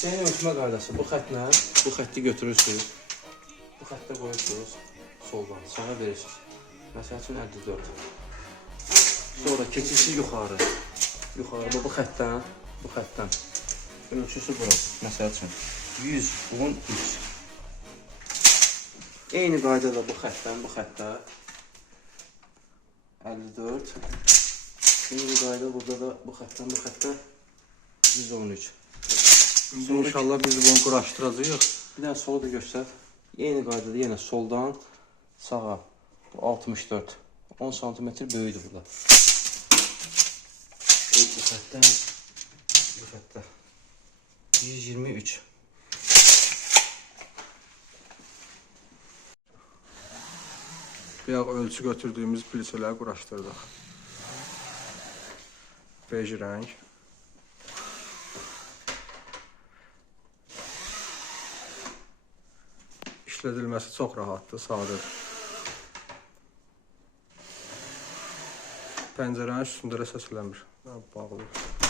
Hissənin ölçmə qaydası bu xətlə, bu xətti götürürsünüz. Bu xəttə qoyursunuz, soldan sağa verirsiniz. Məsəl üçün 54. Sonra keçirsiniz yuxarı. Yuxarıda bu xəttdən ölçüsü bura. Məsəl üçün 113. Eyni qaydada bu xəttdən, bu xəttə 54. Eyni qayda burada da bu xəttdən, bu xəttə 113. İnşallah biz bunu quraşdıracağıq. Bir dənə solu da göstər. Eyni qaydada yenə soldan sağa. Bu 64. 10 cm böyüdür burada. Bu xəttdən, bu xəttə 123. Bir ölçü götürdüyümüz plitələri quraşdırdıq. Bej rəng. İşlədilməsi çox rahatdır, sadədir. Pəncərənin üstündə səslənmir. Bağlı.